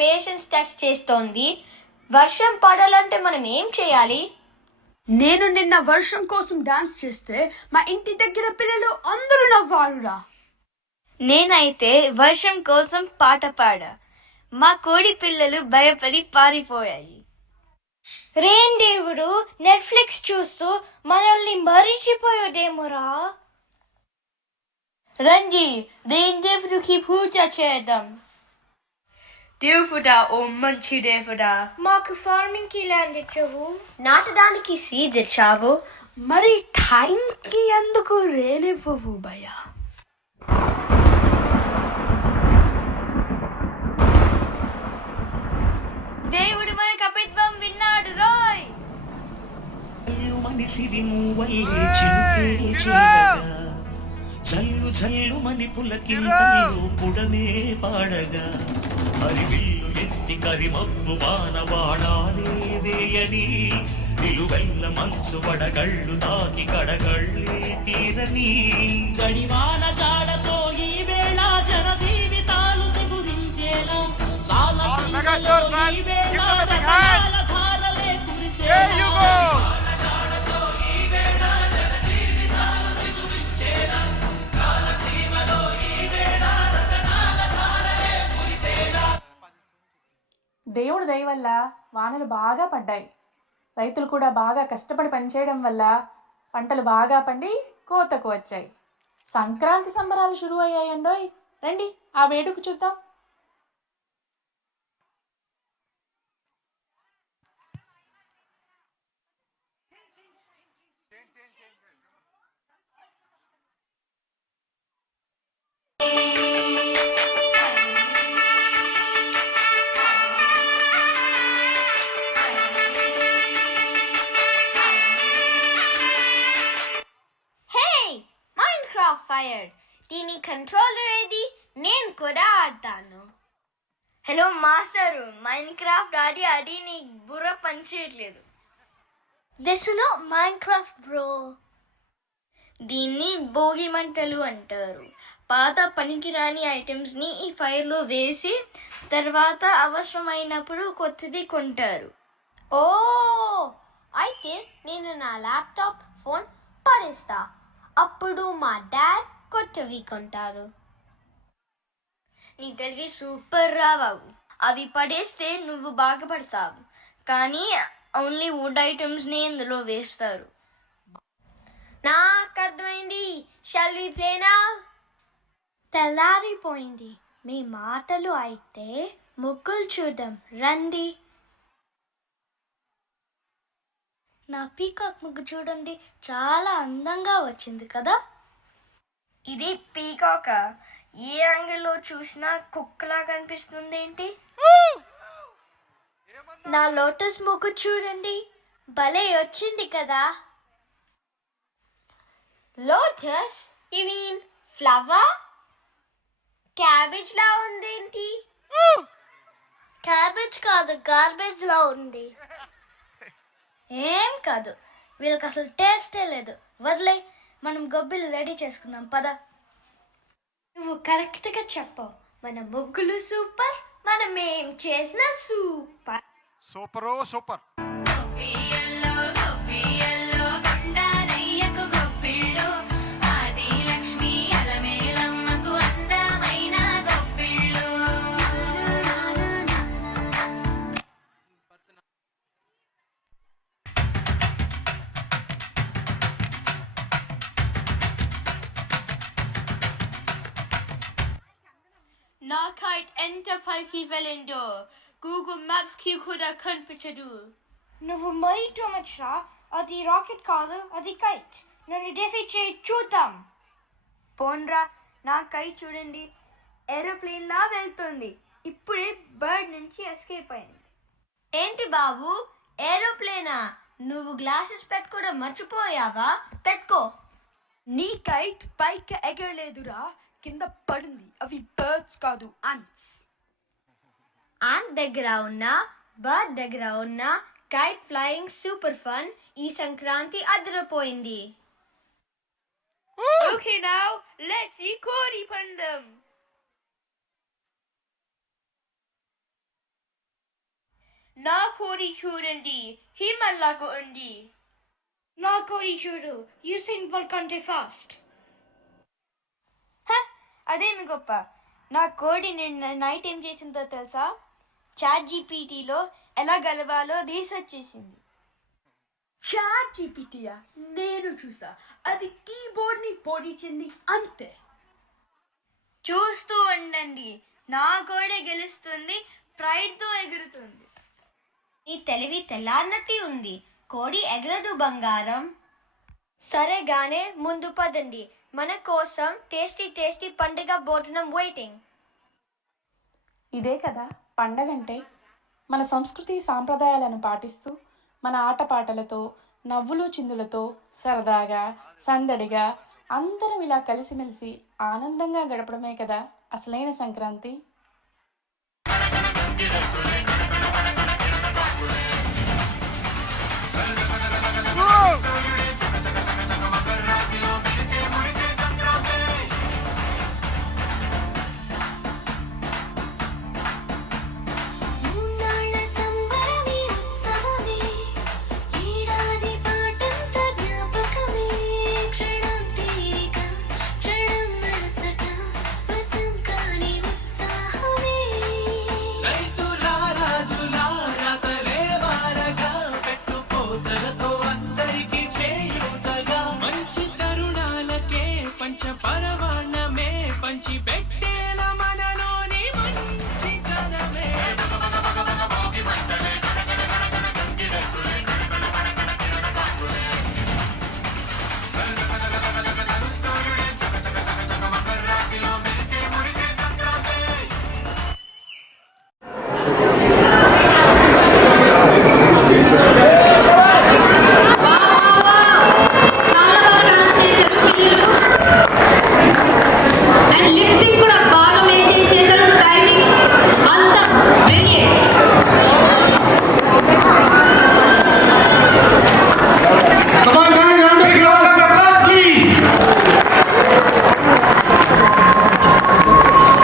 Patience test చేస్తోంది. వర్షం పడాలంటే మనం ఏం చేయాలి? నేను నిన్న వర్షం కోసం డాన్స్ చేస్తే మా ఇంటి దగ్గర పిల్లలు అందరూ నవ్వారురా. నేనైతే వర్షం కోసం పాట పాడా. మా కోడి పిల్లలు భయపడి పారిపోయాయి. రెయిన్ దేవుడు నెట్ఫ్లిక్స్ చూస్తూ మనల్ని మరిచిపోయాడేమోరా. రండి రెయిన్ దేవుడికి పూజ చేద్దాం. దేవుడా, ఓ మంచి దేవుడా, మాకు ఫార్మింగ్ కి ల్యాండ్ ఇచ్చావు, నాటడానికి సీడ్స్ ఇచ్చావు, మరి టైంకి ఎందుకు రేనివ్వవు భయ్యా? దేవుడు మన కపిత్వం విన్నాడు రోయ్. జల్లు జల్లు మని పులకింతల్లో పుడమే పాడగా హరివిల్లు ఎత్తి కరిమబ్బు వానవాడాలే వేయని నిలువెల్ల మంచు వడగళ్ళు తాకి కడగళ్ళే తీరని జడివాన జాడతో ఈ వేళ జన జీవితాలు చిగురించేలా ఈ వేళ రతనాల ధారలే కురిసేలా దేవుడి దయ వల్ల వానలు బాగా పడ్డాయి. రైతులు కూడా బాగా కష్టపడి పనిచేయడం వల్ల పంటలు బాగా పండి కోతకు వచ్చాయి. సంక్రాంతి సంబరాలు షురూ అయ్యాయండోయ్. రండి ఆ వేడుక చూద్దాం. దీని కంట్రోలర్ ఏది? నేను కూడా ఆడతాను. హలో మాస్టరు, మైన్ క్రాఫ్ట్ ఆడి నీ బుర్ర పనిచేయట్లేదు. దిశలో మైన్ క్రాఫ్ట్ బ్రో. దీన్ని భోగి మంటలు అంటారు. పాత పనికిరాని ఐటమ్స్ని ఈ ఫైర్లో వేసి తర్వాత అవసరమైనప్పుడు కొత్తవి కొంటారు. ఓ, అయితే నేను నా ల్యాప్టాప్ ఫోన్ పడేస్తా. అప్పుడు మా డాడ్ కొత్తవి కొంటారు. నీ తెలివి సూపర్ రా బాబు. అవి పడేస్తే నువ్వు బాగుపడతావు, కానీ ఓన్లీ వుడ్ ఐటమ్స్ని ఇందులో వేస్తారు. నాకు అర్థమైంది. Shall we play now? తెల్లారిపోయింది. మీ మాటలు అయితే ముగ్గులు చూద్దాం రండి. నా పీకాక్ ముగ్గు చూడండి, చాలా అందంగా వచ్చింది కదా. ఇది పీకాక? ఏ యాంగిల్లో చూసినా కుక్కలా కనిపిస్తుంది ఏంటి? నా లోటస్ ముగ్గు చూడండి, భలే వచ్చింది కదా. Lotus? You mean flower? Cabbage లా ఉందేంటి? క్యాబేజ్ కాదు, గార్బేజ్ లా ఉంది. ఏం కాదు, వీళ్ళకి అసలు టేస్టే లేదు. వదిలే, మనం గొబ్బిలు రెడీ చేసుకుందాం పద. నువ్వు కరెక్ట్గా చెప్పావు. మన ముగ్గులు సూపర్, మనం ఏం చేసినా సూపర్. సూపర్. నా కైట్ ఎంత పైకి వెళ్ళిందో గూగుల్ మ్యాప్స్ కి కూడా కనిపించదు. నువ్వు మరీ టూ మచ్ రా. అది రాకెట్ కాదు, అది కైట్. నన్ను డెఫీట్ చేయి చూద్దాం. పోన్రా, నా కైట్ చూడండి, ఏరోప్లేన్ లా వెళ్తుంది. ఇప్పుడే బర్డ్ నుంచి ఎస్కేప్ అయింది. ఏంటి బాబు, ఏరోప్లేనా? నువ్వు గ్లాసెస్ పెట్టుకోవడం మర్చిపోయావా? పెట్టుకో. నీ కైట్ పైకి ఎగరలేదురా, కింద పడింది. అవి బర్డ్స్ కాదు, యాంట్స్. యాంట్ దగ్గర ఉన్నా, బర్డ్ దగ్గర ఉన్నా కైట్ ఫ్లయింగ్ సూపర్ ఫన్. ఈ సంక్రాంతి అదిరిపోయింది. Okay, now let's see కోడి పందెం. నా కోడి చూడండి హిమల్లాగా ఉంది. నా కోడి చూడు యూసిన్ బాల్ కంటే ఫాస్ట్. అదేమి గొప్ప. నా కోడి నిన్న నైట్ ఏం చేసిందో తెలుసా? చాట్ జీపీటీలో ఎలా గెలవాలో రీసెర్చ్ చేసింది. చాట్ జీపీటీయా? నేను చూసా. అది కీబోర్డ్ని పొడిచింది అంతే. చూస్తూ ఉండండి, నా కోడే గెలుస్తుంది, ప్రైడ్తో ఎగురుతుంది. నీ తెలివి తెల్లారినట్టు ఉంది. కోడి ఎగరదు బంగారం. సరేగానే ముందు పదండి, మన కోసం టేస్టీ టేస్టీ పండుగ భోజనం వెయిటింగ్. ఇదే కదా పండగంటే. మన సంస్కృతి సాంప్రదాయాలను పాటిస్తూ మన ఆటపాటలతో నవ్వులు చిందులతో సరదాగా సందడిగా అందరం ఇలా కలిసిమెలిసి ఆనందంగా గడపడమే కదా అసలైన సంక్రాంతి.